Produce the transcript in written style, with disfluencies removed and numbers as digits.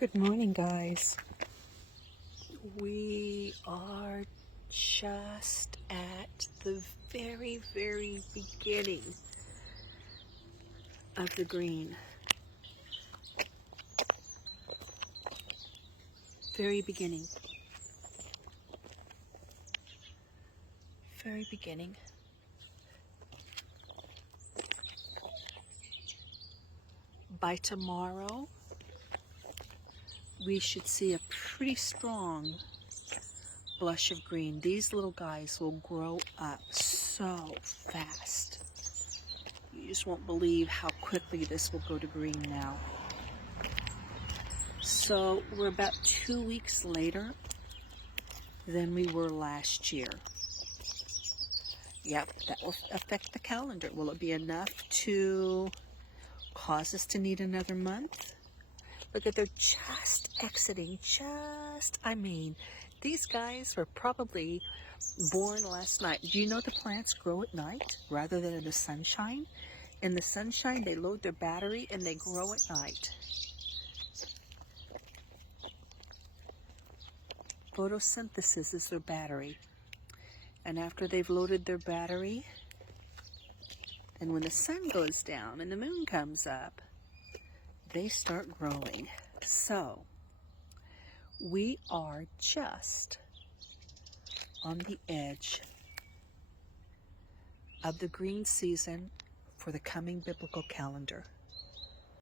Good morning, guys. We are just at the very beginning of the green. Very beginning. Very beginning. By tomorrow, we should see a pretty strong blush of green. These little guys will grow up so fast. You just won't believe how quickly this will go to green now. So we're about 2 weeks later than we were last year. Yep, that will affect the calendar. Will it be enough to cause us to need another month? Look at, they're just exiting, these guys were probably born last night. Do you know the plants grow at night rather than in the sunshine? In the sunshine, they load their battery and they grow at night. Photosynthesis is their battery. And after they've loaded their battery, and when the sun goes down and the moon comes up, they start growing. So, we are just on the edge of the green season for the coming biblical calendar.